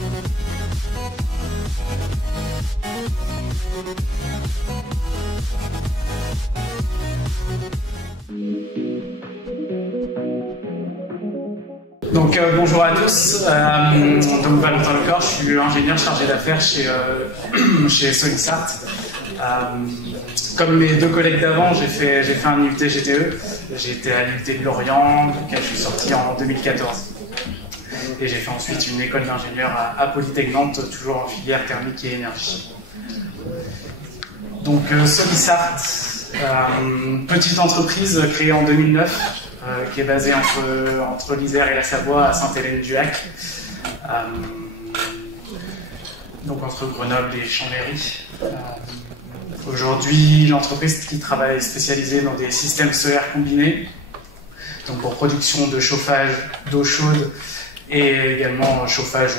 Donc bonjour à tous, donc Valentin Lecor, je suis ingénieur chargé d'affaires chez Solisart. Comme mes deux collègues d'avant, j'ai fait un IUT GTE, j'ai été à l'IUT de Lorient, duquel je suis sorti en 2014. Et j'ai fait ensuite une école d'ingénieur à Polytech Nantes, toujours en filière thermique et énergie. Donc Solisart, petite entreprise créée en 2009, qui est basée entre l'Isère et la Savoie à Sainte-Hélène-du-Lac, donc entre Grenoble et Chambéry. Aujourd'hui, l'entreprise qui travaille spécialisée dans des systèmes solaires combinés, donc pour production de chauffage d'eau chaude et également chauffage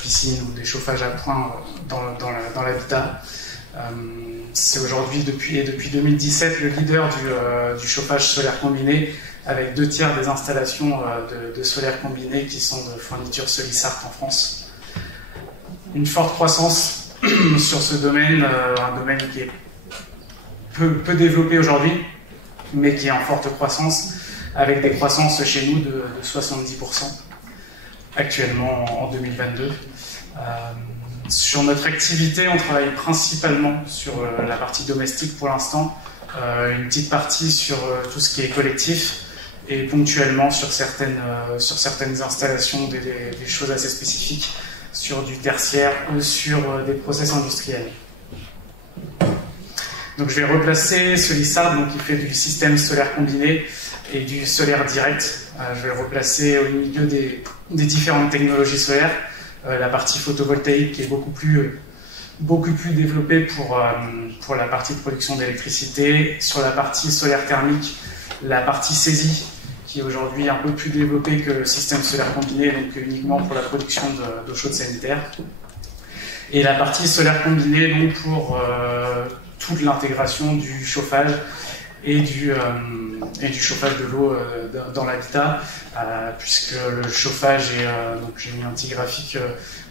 piscine ou des chauffages à point dans l'habitat. C'est aujourd'hui, depuis 2017, le leader du chauffage solaire combiné, avec 2/3 des installations de solaire combiné qui sont de fourniture Solisart en France. Une forte croissance sur ce domaine, un domaine qui est peu développé aujourd'hui, mais qui est en forte croissance, avec des croissances chez nous de 70% actuellement en 2022. Sur notre activité, on travaille principalement sur la partie domestique pour l'instant, une petite partie sur tout ce qui est collectif, et ponctuellement sur certaines installations des choses assez spécifiques, sur du tertiaire ou sur des process industriels. Donc je vais replacer Solisart, donc qui fait du système solaire combiné et du solaire direct. Je vais le replacer au milieu des différentes technologies solaires. La partie photovoltaïque qui est beaucoup plus développée pour la partie de production d'électricité. Sur la partie solaire thermique, la partie saisie, qui est aujourd'hui un peu plus développé que le système solaire combiné, donc uniquement pour la production d'eau chaude sanitaire. Et la partie solaire combinée, donc pour toute l'intégration du chauffage et du chauffage de l'eau dans l'habitat, puisque le chauffage est, donc j'ai mis un petit graphique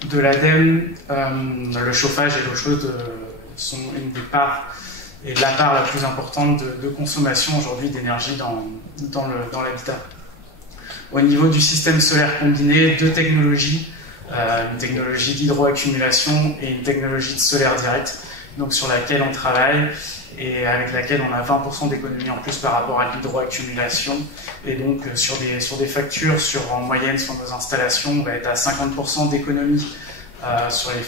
de l'ADEME, le chauffage et l'eau chaude sont une des parts, et la part la plus importante de consommation aujourd'hui d'énergie dans l'habitat. Au niveau du système solaire combiné, deux technologies, une technologie d'hydroaccumulation et une technologie de solaire direct, donc sur laquelle on travaille et avec laquelle on a 20% d'économie en plus par rapport à l'hydroaccumulation. Et donc sur des factures, en moyenne sur nos installations, on va être à 50% d'économie sur les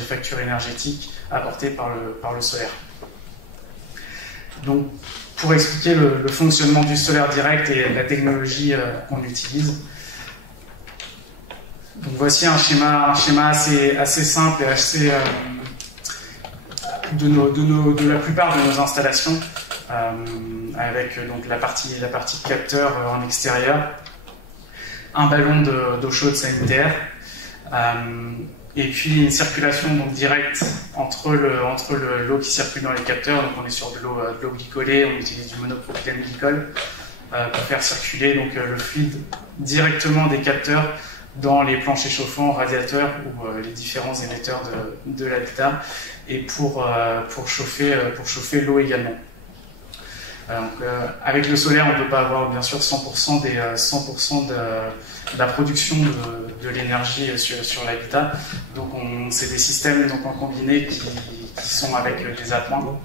factures énergétiques apportées par le solaire. Donc, pour expliquer le fonctionnement du solaire direct et la technologie qu'on utilise, donc voici un schéma assez simple et assez de la plupart de nos installations, avec donc la partie de capteur en extérieur, un ballon d'eau chaude sanitaire, et puis une circulation donc directe entre l'eau qui circule dans les capteurs. Donc on est sur de l'eau glycolée, on utilise du monopropylène glycol pour faire circuler donc le fluide directement des capteurs dans les planchers chauffants, radiateurs ou les différents émetteurs de l'habitat, et pour chauffer l'eau également. Avec le solaire, on ne peut pas avoir bien sûr 100% de la production de l'énergie sur l'habitat. Donc c'est des systèmes donc, en combiné qui sont avec des appoints.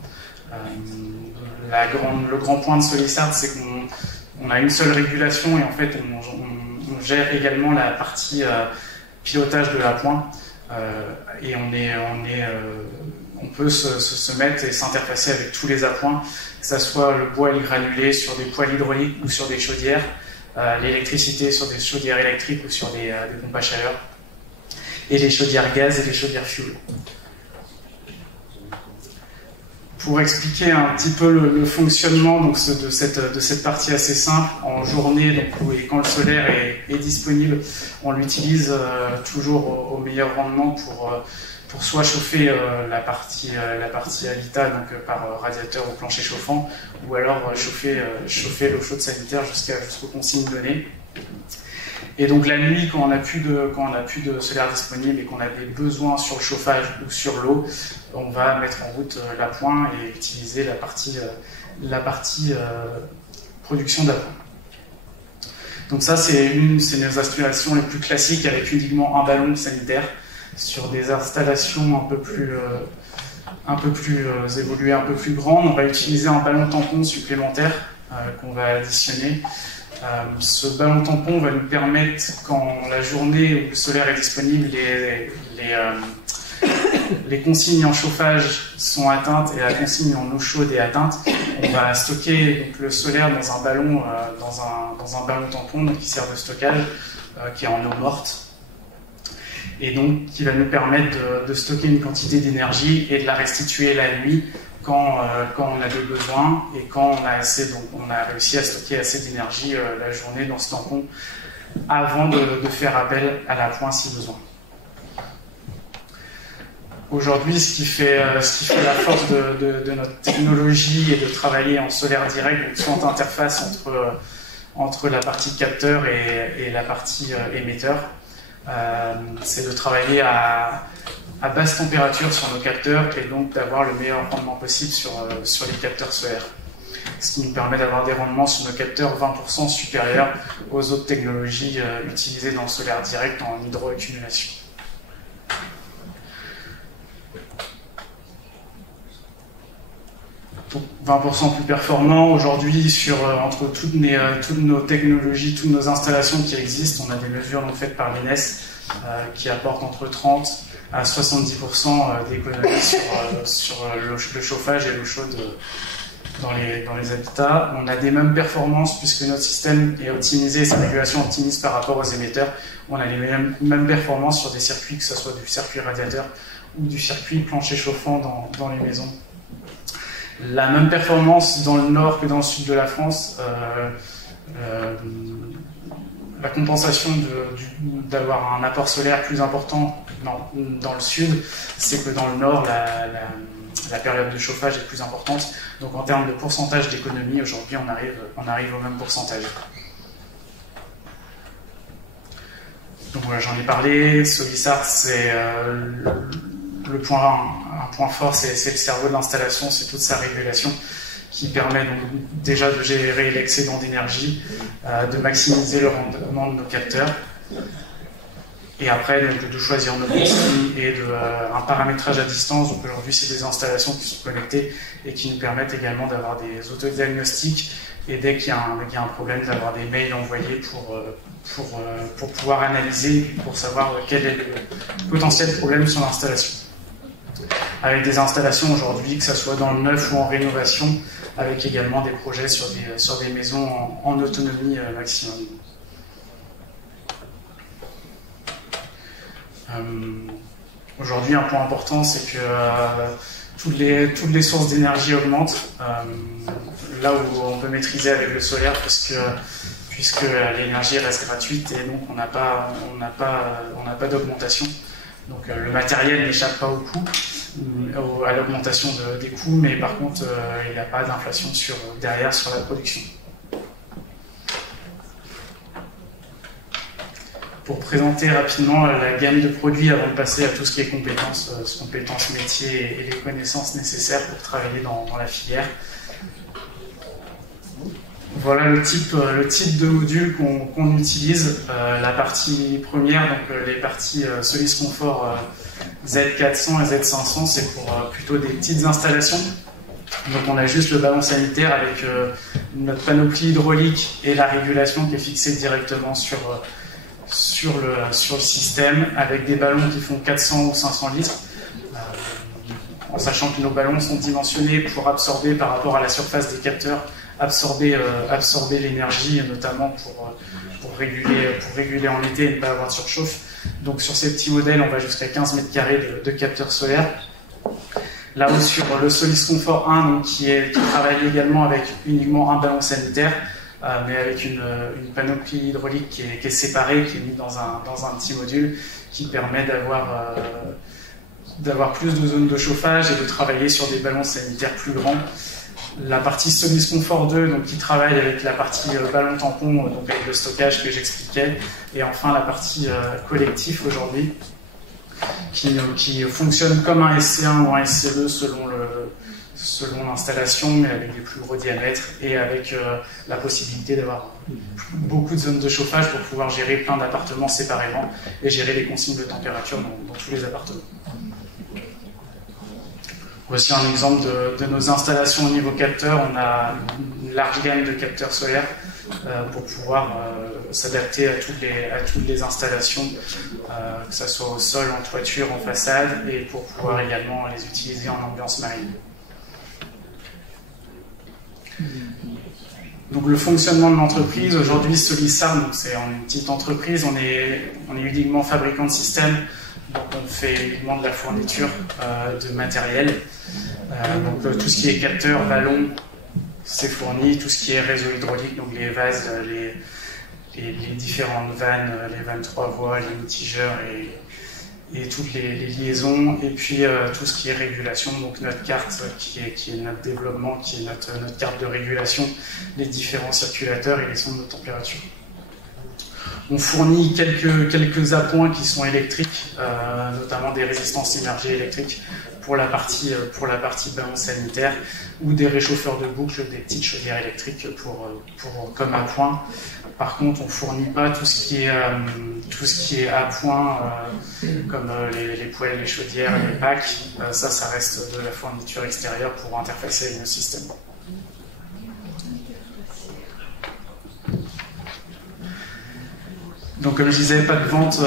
Le grand point de Solisart, c'est qu'on a une seule régulation et en fait on gère également la partie pilotage de l'appoint. Et on peut se mettre et s'interfacer avec tous les appoints, que ce soit le bois granulé sur des poêles hydrauliques ou sur des chaudières, l'électricité sur des chaudières électriques ou sur des pompes à chaleur, et les chaudières gaz et les chaudières fuel. Pour expliquer un petit peu le fonctionnement donc, de cette partie assez simple, en journée, donc, et quand le solaire est disponible, on l'utilise toujours au meilleur rendement pour soit chauffer la partie habitat donc, par radiateur ou plancher chauffant, ou alors chauffer l'eau chaude sanitaire jusqu'aux consignes données. Et donc la nuit, quand on n'a plus de solaire disponible et qu'on a des besoins sur le chauffage ou sur l'eau, on va mettre en route l'appoint et utiliser la partie production d'appoint. Donc ça, c'est nos installations les plus classiques avec uniquement un ballon sanitaire sur des installations un peu plus évoluées, un peu plus grandes. On va utiliser un ballon tampon supplémentaire qu'on va additionner. Ce ballon tampon va nous permettre, quand la journée où le solaire est disponible, les consignes en chauffage sont atteintes et la consigne en eau chaude est atteinte, on va stocker donc, le solaire dans un ballon, dans un ballon tampon donc, qui sert de stockage, qui est en eau morte, et donc qui va nous permettre de stocker une quantité d'énergie et de la restituer la nuit quand on a des besoins et quand on a réussi à stocker assez d'énergie la journée dans ce tampon avant de faire appel à l'appoint si besoin. Aujourd'hui, ce qui fait la force de notre technologie et de travailler en solaire direct, donc soit en interface entre la partie capteur et la partie émetteur, c'est de travailler à basse température sur nos capteurs et donc d'avoir le meilleur rendement possible sur les capteurs solaires. Ce qui nous permet d'avoir des rendements sur nos capteurs 20% supérieurs aux autres technologies utilisées dans le solaire direct en hydroaccumulation. Donc 20% plus performant. Aujourd'hui, entre toutes nos technologies, toutes nos installations qui existent, on a des mesures donc, faites par l'INES qui apportent entre 30 à 70% d'économie sur le chauffage et l'eau chaude dans les habitats. On a des mêmes performances puisque notre système est optimisé, sa régulation optimise par rapport aux émetteurs. On a les mêmes performances sur des circuits, que ce soit du circuit radiateur ou du circuit plancher chauffant dans les maisons. La même performance dans le nord que dans le sud de la France. La compensation d'avoir un apport solaire plus important dans le sud, c'est que dans le nord, la période de chauffage est plus importante. Donc en termes de pourcentage d'économie, aujourd'hui, on arrive au même pourcentage. Donc voilà, j'en ai parlé. Solistart, c'est un point fort, c'est le cerveau de l'installation, c'est toute sa régulation qui permet donc déjà de gérer l'excédent d'énergie, de maximiser le rendement de nos capteurs, et après de choisir nos consignes et un paramétrage à distance. Donc aujourd'hui, c'est des installations qui sont connectées et qui nous permettent également d'avoir des autodiagnostics et dès qu'il y a un problème, d'avoir des mails envoyés pour pouvoir analyser, pour savoir quel est le potentiel problème sur l'installation. Avec des installations aujourd'hui, que ce soit dans le neuf ou en rénovation, avec également des projets sur des maisons en autonomie maximum. Aujourd'hui, un point important, c'est que toutes les sources d'énergie augmentent, là où on peut maîtriser avec le solaire, puisque l'énergie reste gratuite et donc on n'a pas d'augmentation. Donc le matériel n'échappe pas au coût, à l'augmentation des coûts, mais par contre il n'y a pas d'inflation derrière sur la production. Pour présenter rapidement la gamme de produits avant de passer à tout ce qui est compétences métiers et les connaissances nécessaires pour travailler dans la filière. Voilà le type de module qu'on utilise. La partie première, donc les parties Solis Confort Z400 et Z500, c'est pour plutôt des petites installations. Donc on a juste le ballon sanitaire avec notre panoplie hydraulique et la régulation qui est fixée directement sur le système, avec des ballons qui font 400 ou 500 litres, en sachant que nos ballons sont dimensionnés pour absorber par rapport à la surface des capteurs, absorber l'énergie, notamment pour réguler en été et ne pas avoir de surchauffe. Donc sur ces petits modèles, on va jusqu'à 15 mètres carrés de capteurs solaires. Là-haut sur le Solis Confort 1, donc, qui travaille également avec uniquement un ballon sanitaire, mais avec une panoplie hydraulique qui est séparée, qui est mise dans un petit module qui permet d'avoir plus de zones de chauffage et de travailler sur des ballons sanitaires plus grands La partie Solis Confort 2, donc, qui travaille avec la partie ballon tampon, donc avec le stockage que j'expliquais. Et enfin la partie collectif aujourd'hui, qui fonctionne comme un SC1 ou un SC2 selon l'installation, mais avec des plus gros diamètres et avec la possibilité d'avoir beaucoup de zones de chauffage pour pouvoir gérer plein d'appartements séparément et gérer les consignes de température dans tous les appartements. Voici un exemple de nos installations au niveau capteur. On a une large gamme de capteurs solaires pour pouvoir s'adapter à toutes les installations, que ce soit au sol, en toiture, en façade, et pour pouvoir également les utiliser en ambiance marine. Donc le fonctionnement de l'entreprise, aujourd'hui Solisarm, c'est une petite entreprise, on est uniquement fabricant de systèmes, donc on fait uniquement de la fourniture de matériel. Donc tout ce qui est capteur, ballon, c'est fourni, tout ce qui est réseau hydraulique, donc les vases, les différentes vannes, les vannes 3 voies, les mitigeurs et toutes les liaisons, et puis tout ce qui est régulation, donc notre carte qui est notre développement, qui est notre carte de régulation, les différents circulateurs et les sondes de température. On fournit quelques appoints qui sont électriques, notamment des résistances énergie électriques pour la partie ballon sanitaire, ou des réchauffeurs de boucle, des petites chaudières électriques comme appoint. Par contre, on ne fournit pas tout ce qui est appoint, comme les poêles, les chaudières, les packs. Ça reste de la fourniture extérieure pour interfacer avec nos systèmes. Donc comme je disais, pas de vente,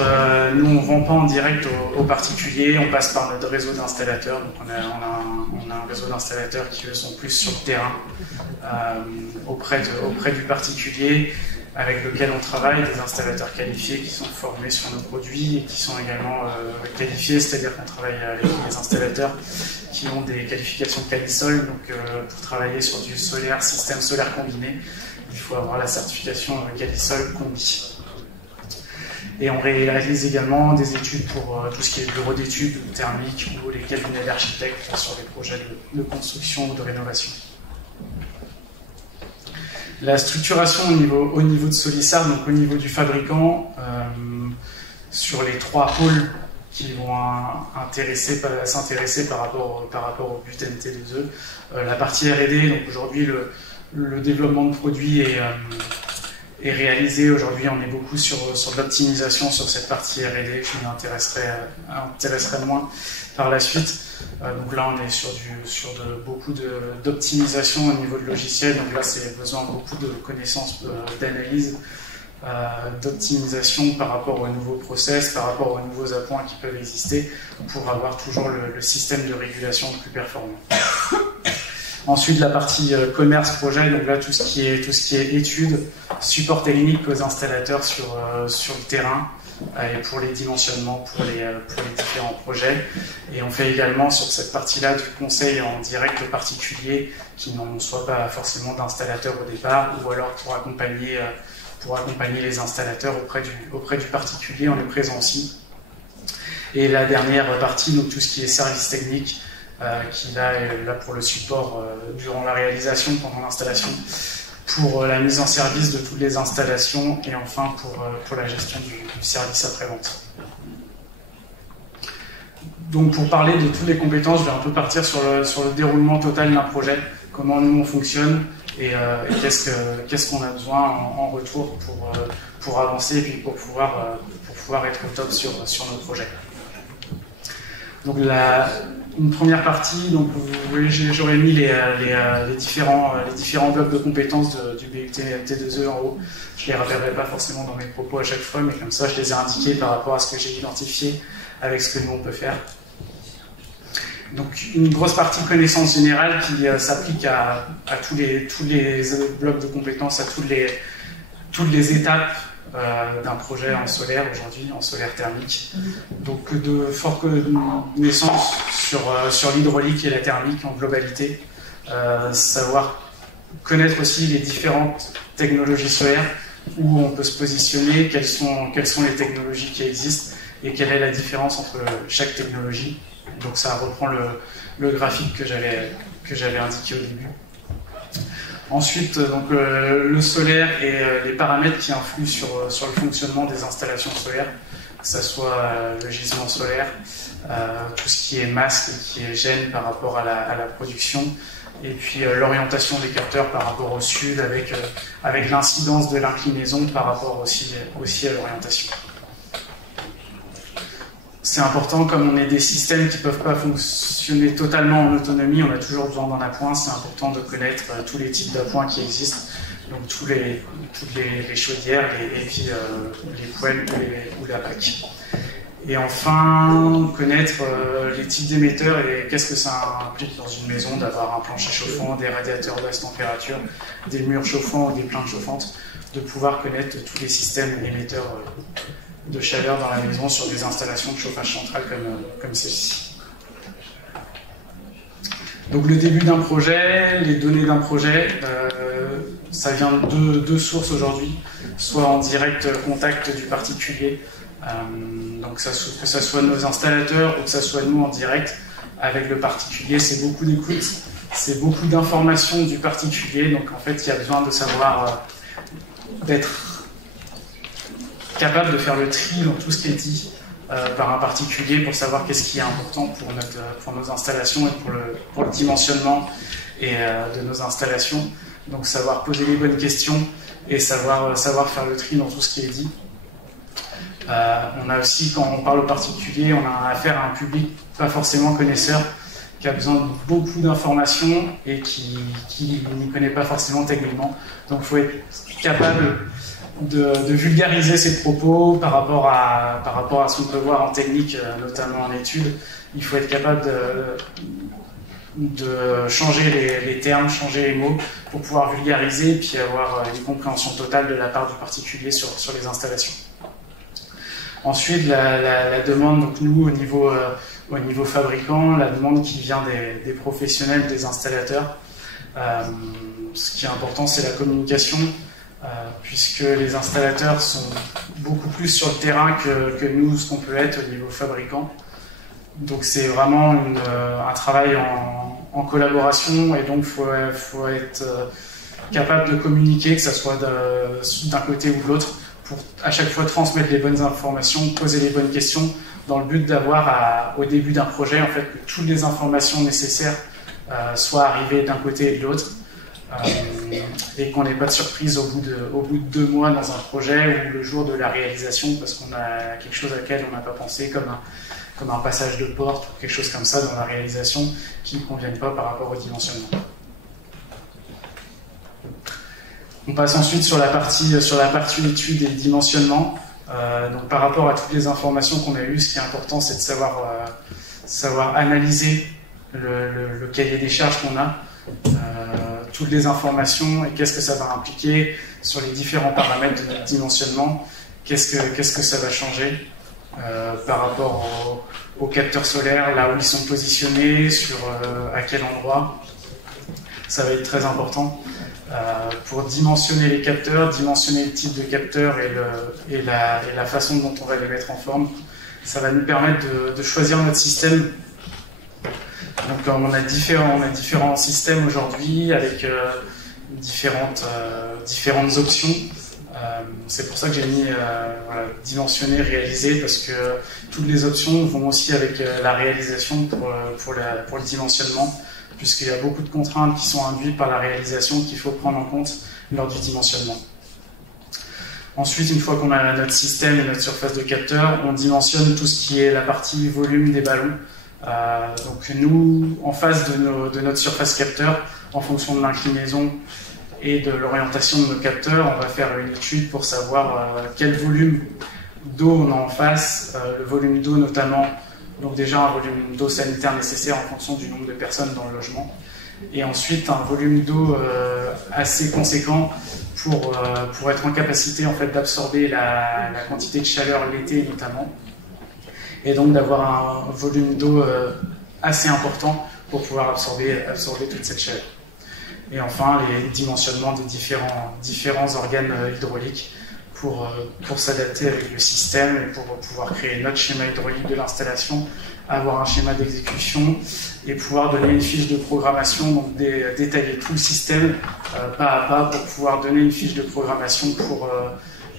nous on ne vend pas en direct aux particuliers, on passe par notre réseau d'installateurs. Donc on a un réseau d'installateurs qui eux sont plus sur le terrain, auprès du particulier, avec lequel on travaille, des installateurs qualifiés qui sont formés sur nos produits et qui sont également qualifiés, c'est-à-dire qu'on travaille avec des installateurs qui ont des qualifications Calisol. Donc pour travailler sur du solaire, système solaire combiné, il faut avoir la certification Calisol Combi. Et on réalise également des études pour tout ce qui est bureau d'études thermiques ou les cabinets d'architectes sur des projets de construction ou de rénovation. La structuration au niveau de Solisarm, donc au niveau du fabricant, sur les 3 pôles qui vont s'intéresser par rapport au but NT2E, la partie R&D, donc aujourd'hui le développement de produits est réalisé. Aujourd'hui, on est beaucoup sur l'optimisation sur cette partie R&D. Je m'y intéresserai moins par la suite. Donc là, on est sur beaucoup d'optimisation au niveau de logiciel. Donc là, c'est besoin de beaucoup de connaissances d'analyse, d'optimisation par rapport aux nouveaux process, par rapport aux nouveaux appoints qui peuvent exister pour avoir toujours le système de régulation le plus performant. Ensuite, la partie commerce projet, donc là tout ce qui est études, support technique aux installateurs sur le terrain et pour les dimensionnements, pour les différents projets. Et on fait également sur cette partie-là du conseil en direct aux particuliers qui n'en soient pas forcément d'installateurs au départ, ou alors pour accompagner les installateurs auprès du particulier, on est présent aussi. Et la dernière partie, donc tout ce qui est service technique, qui est là pour le support durant la réalisation, pendant l'installation, pour la mise en service de toutes les installations et enfin pour la gestion du service après-vente. Donc pour parler de toutes les compétences, je vais un peu partir sur le déroulement total d'un projet, comment nous on fonctionne et qu'est-ce qu'on a besoin en retour pour avancer et puis pour pouvoir être au top sur nos projets. Donc une première partie, donc j'aurais mis les différents blocs de compétences du BUT T2E en haut. Je ne les rappellerai pas forcément dans mes propos à chaque fois, mais comme ça je les ai indiqués par rapport à ce que j'ai identifié avec ce que nous on peut faire. Donc une grosse partie connaissance générale qui s'applique à tous les blocs de compétences, à toutes les étapes d'un projet en solaire aujourd'hui, en solaire thermique. Donc de fortes connaissances sur l'hydraulique et la thermique en globalité, savoir connaître aussi les différentes technologies solaires, où on peut se positionner, quelles sont les technologies qui existent et quelle est la différence entre chaque technologie. Donc ça reprend le graphique que j'avais indiqué au début. Ensuite, donc, le solaire et les paramètres qui influent sur le fonctionnement des installations solaires, que ce soit le gisement solaire, tout ce qui est masque et qui est gêne par rapport à la production, et puis l'orientation des capteurs par rapport au sud avec l'incidence de l'inclinaison par rapport aussi à l'orientation. C'est important, comme on est des systèmes qui ne peuvent pas fonctionner totalement en autonomie, on a toujours besoin d'un appoint, c'est important de connaître tous les types d'appoints qui existent, donc toutes les chaudières et puis les poêles ou la PAC. Et enfin, connaître les types d'émetteurs et qu'est-ce que ça implique dans une maison d'avoir un plancher chauffant, des radiateurs basse température, des murs chauffants ou des plaintes chauffantes, de pouvoir connaître tous les systèmes émetteurs de chaleur dans la maison sur des installations de chauffage central comme celle-ci. Donc le début d'un projet, les données d'un projet, ça vient de deux sources aujourd'hui, soit en direct contact du particulier, donc que ça soit nos installateurs ou que ça soit nous en direct avec le particulier, c'est beaucoup d'écoute, c'est beaucoup d'informations du particulier, donc en fait il y a besoin de savoir d'être capable de faire le tri dans tout ce qui est dit par un particulier pour savoir qu'est-ce qui est important pour nos installations et pour le dimensionnement de nos installations. Donc savoir poser les bonnes questions et savoir faire le tri dans tout ce qui est dit. On a aussi, quand on parle aux particuliers, on a affaire à un public pas forcément connaisseur, qui a besoin de beaucoup d'informations et qui n'y connaît pas forcément techniquement. Donc il faut être capable de vulgariser ses propos par rapport à ce qu'on peut voir en technique, notamment en études. Il faut être capable de changer les termes, changer les mots pour pouvoir vulgariser et puis avoir une compréhension totale de la part du particulier sur les installations. Ensuite, la demande, donc nous, au niveau fabricant, la demande qui vient des professionnels, des installateurs. Ce qui est important, c'est la communication, puisque les installateurs sont beaucoup plus sur le terrain que nous, ce qu'on peut être au niveau fabricant. Donc c'est vraiment un travail en collaboration, et donc il faut être capable de communiquer, que ce soit d'un côté ou de l'autre, pour à chaque fois transmettre les bonnes informations, poser les bonnes questions, dans le but d'avoir au début d'un projet en fait, que toutes les informations nécessaires soient arrivées d'un côté et de l'autre, et qu'on n'ait pas de surprise au bout de 2 mois dans un projet ou le jour de la réalisation parce qu'on a quelque chose à laquelle on n'a pas pensé, comme un passage de porte ou quelque chose comme ça dans la réalisation qui ne conviennent pas par rapport au dimensionnement. On passe ensuite sur la partie étude et dimensionnement. Donc par rapport à toutes les informations qu'on a eues, ce qui est important, c'est de savoir analyser le cahier des charges qu'on a, toutes les informations et qu'est-ce que ça va impliquer sur les différents paramètres de notre dimensionnement, qu'est-ce que ça va changer par rapport aux capteurs solaires, là où ils sont positionnés, à quel endroit. Ça va être très important. Pour dimensionner les capteurs, dimensionner le type de capteur et la façon dont on va les mettre en forme. Ça va nous permettre de choisir notre système. Donc on a différents systèmes aujourd'hui avec différentes options. C'est pour ça que j'ai mis dimensionner, réaliser, parce que toutes les options vont aussi avec la réalisation pour le dimensionnement, puisqu'il y a beaucoup de contraintes qui sont induites par la réalisation qu'il faut prendre en compte lors du dimensionnement. Ensuite, une fois qu'on a notre système et notre surface de capteur, on dimensionne tout ce qui est la partie volume des ballons. Donc nous, en face de notre surface capteur, en fonction de l'inclinaison et de l'orientation de nos capteurs, on va faire une étude pour savoir quel volume d'eau on a en face, le volume d'eau notamment. Donc déjà un volume d'eau sanitaire nécessaire en fonction du nombre de personnes dans le logement. Et ensuite un volume d'eau assez conséquent pour être en capacité en fait, d'absorber la quantité de chaleur l'été notamment. Et donc d'avoir un volume d'eau assez important pour pouvoir absorber toute cette chaleur. Et enfin les dimensionnements des différents organes hydrauliques pour s'adapter avec le système et pour pouvoir créer notre schéma hydraulique de l'installation, avoir un schéma d'exécution et pouvoir donner une fiche de programmation, donc détailler tout le système pas à pas pour pouvoir donner une fiche de programmation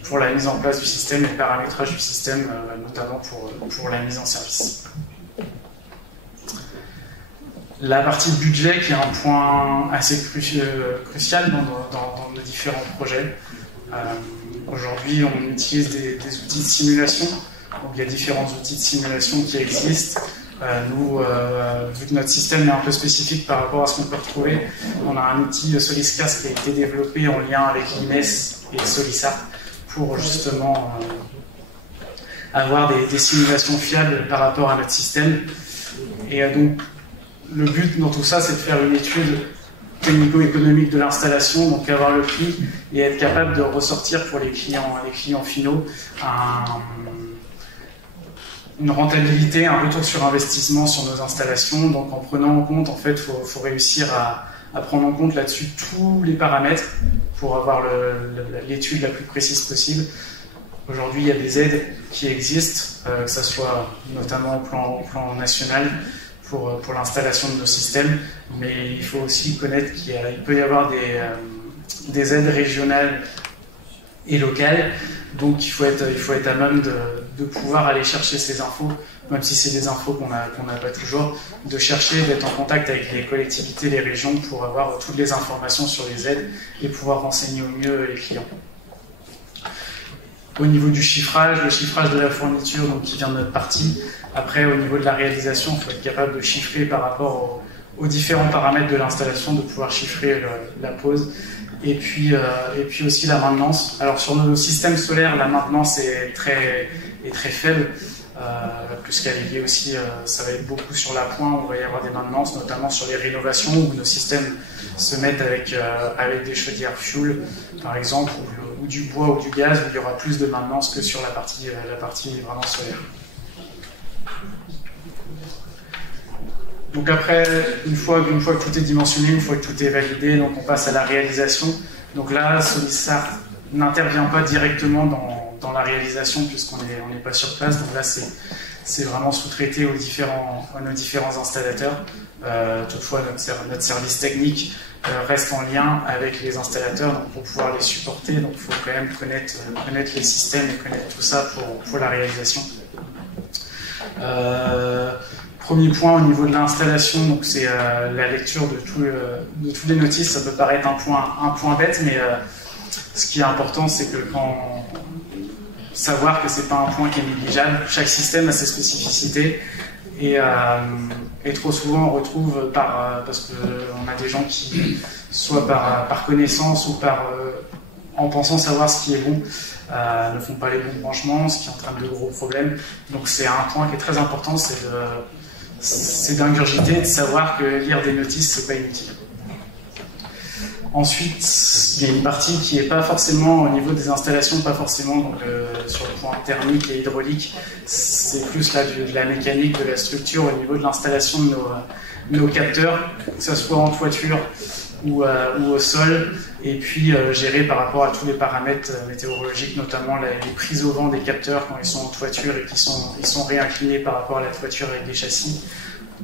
pour la mise en place du système et le paramétrage du système, notamment pour la mise en service. La partie budget qui est un point assez crucial dans nos différents projets. Aujourd'hui, on utilise des outils de simulation. Donc, il y a différents outils de simulation qui existent. Nous, vu que notre système est un peu spécifique par rapport à ce qu'on peut retrouver, on a un outil SolisCast qui a été développé en lien avec l'INES et Solisart pour justement avoir des simulations fiables par rapport à notre système. Et donc, le but dans tout ça, c'est de faire une étude technico-économique de l'installation, donc avoir le prix et être capable de ressortir pour les clients finaux une rentabilité, un retour sur investissement sur nos installations. Donc en prenant en compte, en fait, il faut réussir à prendre en compte là-dessus tous les paramètres pour avoir l'étude la plus précise possible. Aujourd'hui, il y a des aides qui existent, que ce soit notamment au plan national, pour l'installation de nos systèmes, mais il faut aussi connaître qu'il peut y avoir des aides régionales et locales, donc il faut être à même de pouvoir aller chercher ces infos, même si c'est des infos qu'on n'a pas toujours, de chercher, d'être en contact avec les collectivités, les régions pour avoir toutes les informations sur les aides et pouvoir renseigner au mieux les clients. Au niveau du chiffrage, le chiffrage de la fourniture, donc qui vient de notre partie. Après, au niveau de la réalisation, il faut être capable de chiffrer par rapport aux différents paramètres de l'installation, de pouvoir chiffrer la pose. Et puis aussi la maintenance. Alors sur nos systèmes solaires, la maintenance est très faible, puisqu'elle est liée aussi, ça va être beaucoup sur l'appoint, où il va y avoir des maintenances, notamment sur les rénovations, où nos systèmes se mettent avec des chaudières fuel, par exemple, ou du bois ou du gaz, où il y aura plus de maintenance que sur la partie vraiment solaire. Donc après, une fois que tout est dimensionné, une fois que tout est validé, donc on passe à la réalisation. Donc là, Solisart n'intervient pas directement dans la réalisation puisqu'on n'est pas sur place. Donc là, c'est vraiment sous-traité à nos différents installateurs. Toutefois, notre service technique reste en lien avec les installateurs, donc pour pouvoir les supporter. Donc il faut quand même connaître les systèmes et connaître tout ça pour la réalisation. Premier point au niveau de l'installation, donc c'est la lecture de tous les notices. Ça peut paraître un point bête, mais ce qui est important, c'est que savoir que c'est pas un point qui est négligeable. Chaque système a ses spécificités et trop souvent on retrouve parce qu'on a des gens qui, soit par connaissance ou en pensant savoir ce qui est bon, ne font pas les bons branchements, ce qui entraîne de gros problèmes. Donc c'est un point qui est très important, c'est d'ingurgiter, de savoir que lire des notices, c'est pas inutile. Ensuite, il y a une partie qui n'est pas forcément au niveau des installations, pas forcément donc, sur le point thermique et hydraulique, c'est plus là de la mécanique, de la structure au niveau de l'installation de nos capteurs, que ce soit en toiture ou au sol, et puis gérer par rapport à tous les paramètres météorologiques, notamment les prises au vent des capteurs quand ils sont en toiture et qu'ils sont réinclinés par rapport à la toiture avec des châssis,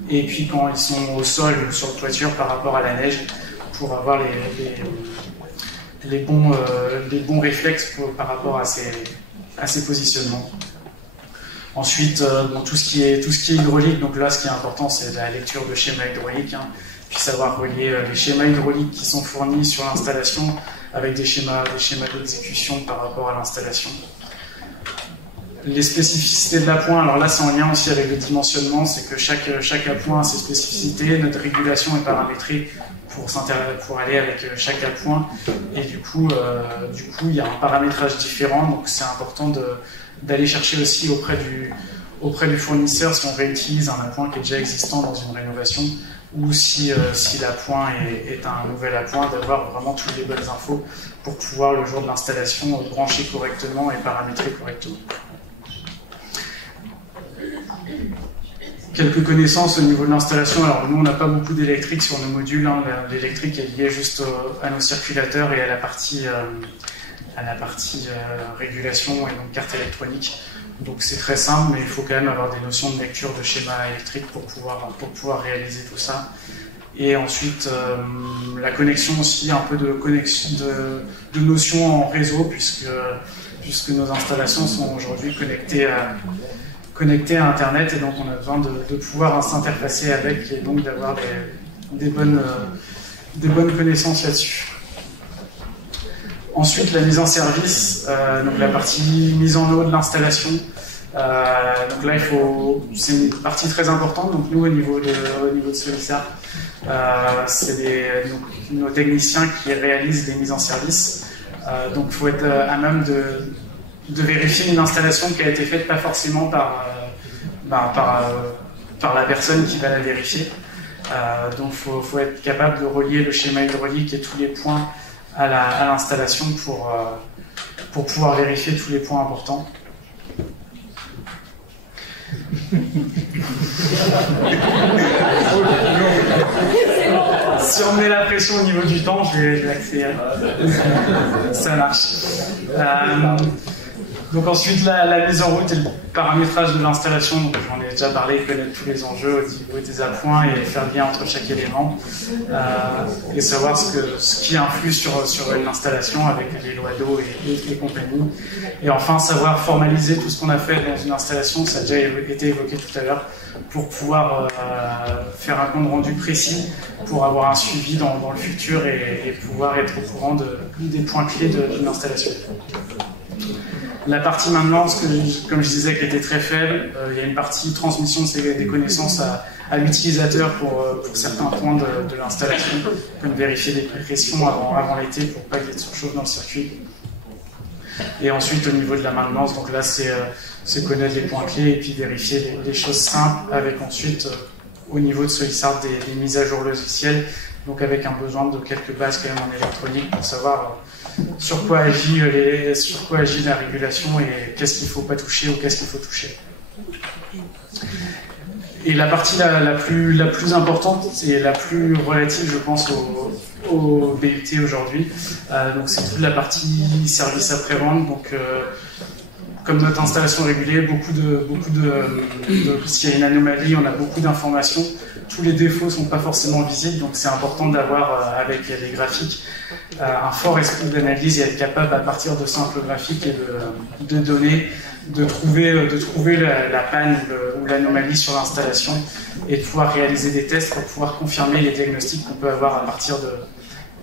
et puis quand ils sont au sol ou sur la toiture par rapport à la neige, pour avoir les bons réflexes par rapport à ces positionnements. Ensuite, tout ce qui est hydraulique, donc là ce qui est important c'est la lecture de schéma hydraulique, puis savoir relier les schémas hydrauliques qui sont fournis sur l'installation avec des schémas d'exécution par rapport à l'installation. Les spécificités de l'appoint, alors là c'est en lien aussi avec le dimensionnement, c'est que chaque appoint a ses spécificités, notre régulation est paramétrée pour aller avec chaque appoint, et du coup il y a un paramétrage différent, donc c'est important d'aller chercher aussi auprès du fournisseur si on réutilise un appoint qui est déjà existant dans une rénovation, ou si l'appoint est un nouvel appoint, d'avoir vraiment toutes les bonnes infos pour pouvoir le jour de l'installation brancher correctement et paramétrer correctement. Quelques connaissances au niveau de l'installation. Alors nous on n'a pas beaucoup d'électrique sur nos modules, l'électrique est liée juste à nos circulateurs et à la partie à la partie régulation et donc carte électronique. Donc c'est très simple, mais il faut quand même avoir des notions de lecture de schéma électrique pour pouvoir réaliser tout ça. Et ensuite, la connexion aussi, un peu de notions en réseau, puisque nos installations sont aujourd'hui connectées à Internet, et donc on a besoin de pouvoir s'interfacer avec, et donc d'avoir des bonnes connaissances là-dessus. Ensuite, la mise en service, donc la partie mise en eau de l'installation. Donc là, c'est une partie très importante. Donc nous, au niveau de Solisart, c'est nos techniciens qui réalisent les mises en service. Donc il faut être à même de vérifier une installation qui a été faite pas forcément par la personne qui va la vérifier. Donc il faut être capable de relier le schéma hydraulique et tous les points à l'installation pour pouvoir vérifier tous les points importants. Si on met la pression au niveau du temps, je vais accélérer. Ça marche. Donc ensuite, la mise en route et le paramétrage de l'installation. Donc j'en ai déjà parlé, connaître tous les enjeux au niveau des appoints et faire le lien entre chaque élément. Et savoir ce qui influe sur une installation avec les lois d'eau et compagnie. Et enfin, savoir formaliser tout ce qu'on a fait dans une installation, ça a déjà été évoqué tout à l'heure, pour pouvoir faire un compte rendu précis, pour avoir un suivi dans le futur et pouvoir être au courant des points clés d'une installation. La partie maintenance, comme je disais, qui était très faible, il y a une partie transmission des connaissances à l'utilisateur pour certains points de l'installation, comme vérifier les pressions avant l'été pour pas qu'il y ait de surchauffe dans le circuit. Et ensuite, au niveau de la maintenance, donc là, c'est connaître les points clés et puis vérifier les choses simples, avec ensuite, au niveau de Solisart, des mises à jour logicielles, donc avec un besoin de quelques bases quand même en électronique pour savoir sur quoi agit la régulation et qu'est-ce qu'il ne faut pas toucher ou qu'est-ce qu'il faut toucher. Et la partie la plus importante et la plus relative, je pense, au BUT aujourd'hui, donc c'est toute la partie service après-vente. Donc, comme notre installation régulée, s'il y a une anomalie, on a beaucoup d'informations. Tous les défauts ne sont pas forcément visibles, donc c'est important d'avoir, avec les graphiques, un fort esprit d'analyse et être capable, à partir de simples graphiques et de données, de trouver la panne ou l'anomalie sur l'installation et de pouvoir réaliser des tests pour pouvoir confirmer les diagnostics qu'on peut avoir à partir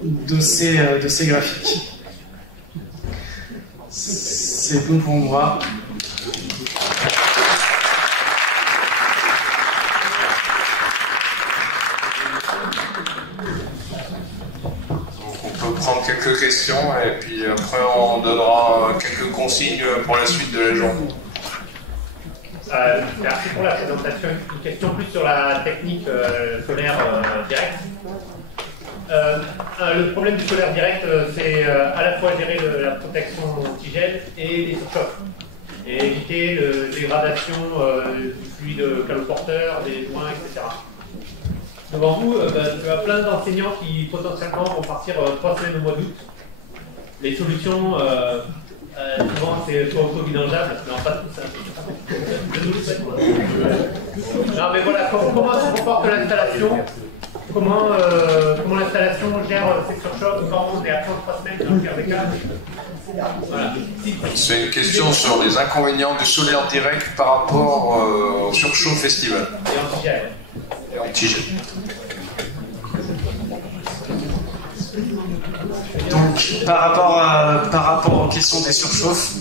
de ces graphiques. C'est bon pour moi. On peut prendre quelques questions et puis après on donnera quelques consignes pour la suite de la journée. Merci pour la présentation. Une question plus sur la technique solaire directe. Le problème du solaire direct, c'est à la fois gérer la protection antigel et les surchauffes, et éviter la dégradation du fluide caloporteur, des joints, etc. Devant vous, tu as plein d'enseignants qui potentiellement vont partir 3 semaines au mois d'août. Les solutions, souvent c'est soit auto-vidangeable, non pas tout ça. Non mais voilà, comment se comporte l'installation? Comment l'installation gère ces surchauffe quand on est à 3 semaines dans le pire des cas? Voilà. C'est une question sur les inconvénients du solaire direct par rapport au surchauffe estival. Et antigel. Et antigel. Donc, par rapport aux questions des surchauffes,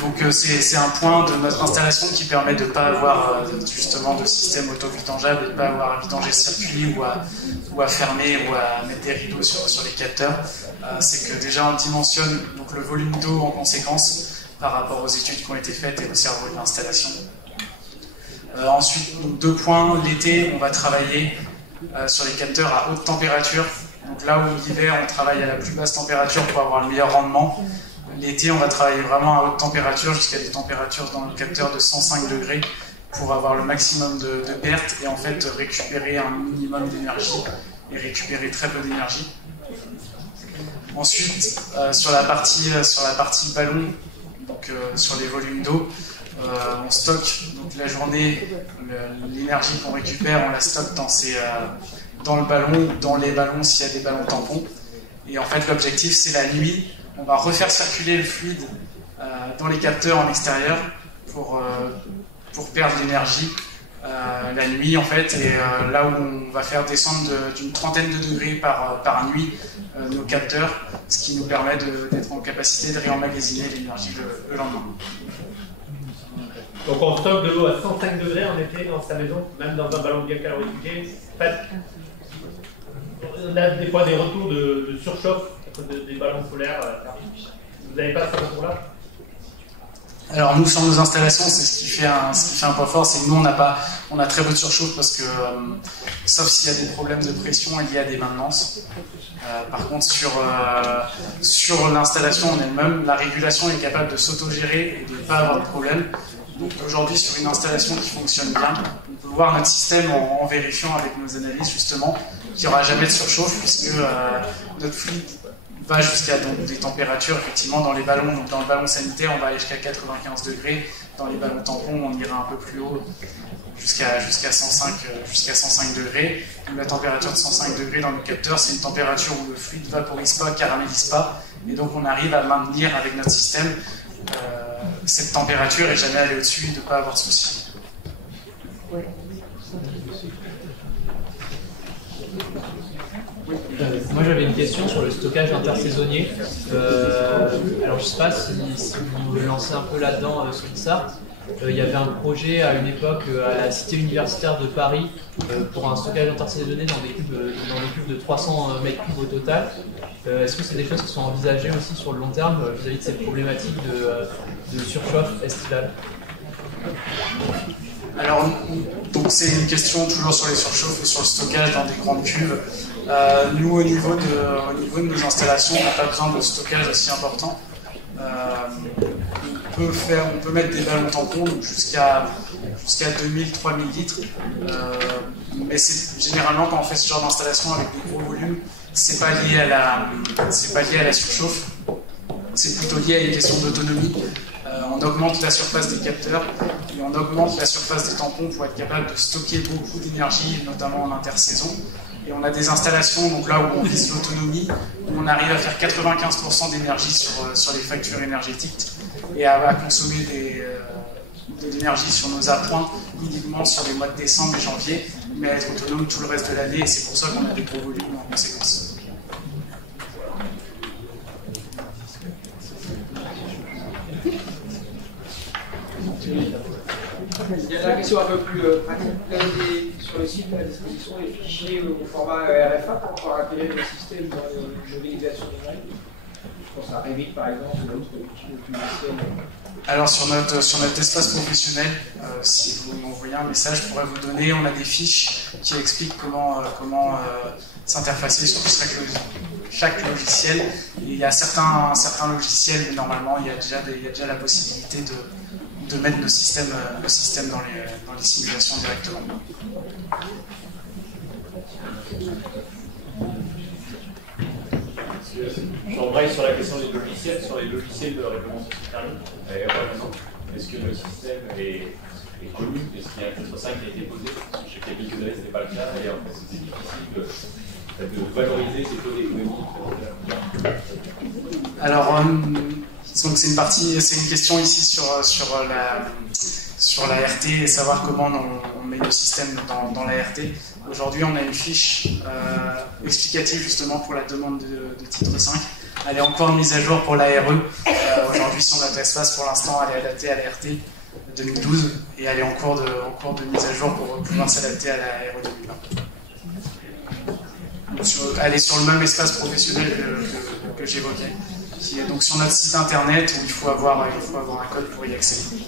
donc c'est un point de notre installation qui permet de ne pas avoir justement de système auto-vidangeable et de ne pas avoir à vidanger le circuit ou à fermer ou à mettre des rideaux sur les capteurs. C'est que déjà on dimensionne donc le volume d'eau en conséquence par rapport aux études qui ont été faites et au cerveau de l'installation. Ensuite, donc, 2 points. L'été, on va travailler sur les capteurs à haute température. Donc là où l'hiver, on travaille à la plus basse température pour avoir le meilleur rendement. L'été, on va travailler vraiment à haute température, jusqu'à des températures dans le capteur de 105 degrés pour avoir le maximum de pertes et en fait récupérer un minimum d'énergie et récupérer très peu d'énergie. Ensuite, sur la partie ballon, donc sur les volumes d'eau, on stocke donc la journée, l'énergie qu'on récupère, on la stocke dans le ballon, dans les ballons s'il y a des ballons tampons. Et en fait, l'objectif, c'est la nuit, on va refaire circuler le fluide dans les capteurs en extérieur pour perdre l'énergie la nuit, en fait, et là où on va faire descendre d'une trentaine de degrés par nuit nos capteurs, ce qui nous permet d'être en capacité de réemmagasiner l'énergie le lendemain. Donc on stocke de l'eau à 105 degrés en été dans sa maison, même dans un ballon bien calorifié. On a des fois des retours de surchauffe des ballons solaires. Vous n'avez pas ce retour-là? Alors nous, sur nos installations, c'est ce qui fait un point fort, c'est que nous, on a très peu de surchauffe parce que, sauf s'il y a des problèmes de pression liés à des maintenances. Par contre, sur l'installation en elle-même, la régulation est capable de s'autogérer et de ne pas avoir de problème. Donc aujourd'hui, sur une installation qui fonctionne bien, on peut voir notre système en vérifiant avec nos analyses justement qu'il n'y aura jamais de surchauffe puisque notre fluide va jusqu'à des températures, effectivement, dans les ballons. Donc dans le ballon sanitaire, on va aller jusqu'à 95 degrés. Dans les ballons tampons, on ira un peu plus haut, jusqu'à 105 degrés. Donc la température de 105 degrés dans nos capteurs, c'est une température où le fluide ne vaporise pas, caramélise pas. Et donc on arrive à maintenir avec notre système cette température et jamais aller au-dessus et de ne pas avoir de soucis. Moi j'avais une question sur le stockage intersaisonnier. Alors je ne sais pas si vous vous lancez un peu là-dedans sur l'ISART. Il y avait un projet à une époque à la cité universitaire de Paris pour un stockage intersaisonnier dans des cubes de 300 mètres cubes au total. Est-ce que c'est des choses qui sont envisagées aussi sur le long terme vis-à-vis de cette problématique de surchauffe estivale? Alors, donc c'est une question toujours sur les surchauffes et sur le stockage dans des grandes cuves. Nous, au niveau de nos installations, on n'a pas besoin de stockage aussi important. On peut mettre des ballons tampons jusqu'à 2000-3000 litres. Mais généralement, quand on fait ce genre d'installation avec des gros volumes, c'est pas lié à la surchauffe. C'est plutôt lié à une question d'autonomie. On augmente la surface des capteurs et on augmente la surface des tampons pour être capable de stocker beaucoup d'énergie, notamment en intersaison. Et on a des installations, donc là où on vise l'autonomie, où on arrive à faire 95% d'énergie sur les factures énergétiques et à consommer de l'énergie sur nos appoints uniquement sur les mois de décembre et janvier, mais à être autonome tout le reste de l'année, et c'est pour ça qu'on a des gros volumes en conséquence. Il y a une question un peu plus pratique. Vous avez sur le site à disposition des fichiers au format RFA pour pouvoir intégrer le système dans une modélisation numérique. Je pense à Revit par exemple, ou d'autres logiciels. Alors sur notre espace professionnel, si vous m'envoyez un message, je pourrais vous donner, on a des fiches qui expliquent comment s'interfacer sur chaque logiciel. Et il y a certains logiciels, mais normalement il y a déjà la possibilité de mettre nos systèmes dans les simulations directement. J'embraye sur la question des logiciels, sur les logiciels de réglementation thermique. Est-ce que le système est connu? Est-ce qu'il y a un test 5 qui a été posé? Parce que je sais qu'il y a quelques années, ce n'était pas le cas, et en fait, c'est difficile de valoriser ces taux d'économie. Alors, donc c'est une question ici sur la RT et savoir comment on met le système dans la RT. Aujourd'hui, on a une fiche explicative justement pour la demande de titre 5. Elle est encore mise à jour pour l'ARE. Aujourd'hui, sur notre espace, pour l'instant, elle est adaptée à la RT 2012 et elle est en cours de mise à jour pour pouvoir s'adapter à la RE 2020. Elle est sur le même espace professionnel que j'évoquais, qui est donc sur notre site internet où il faut avoir un code pour y accéder.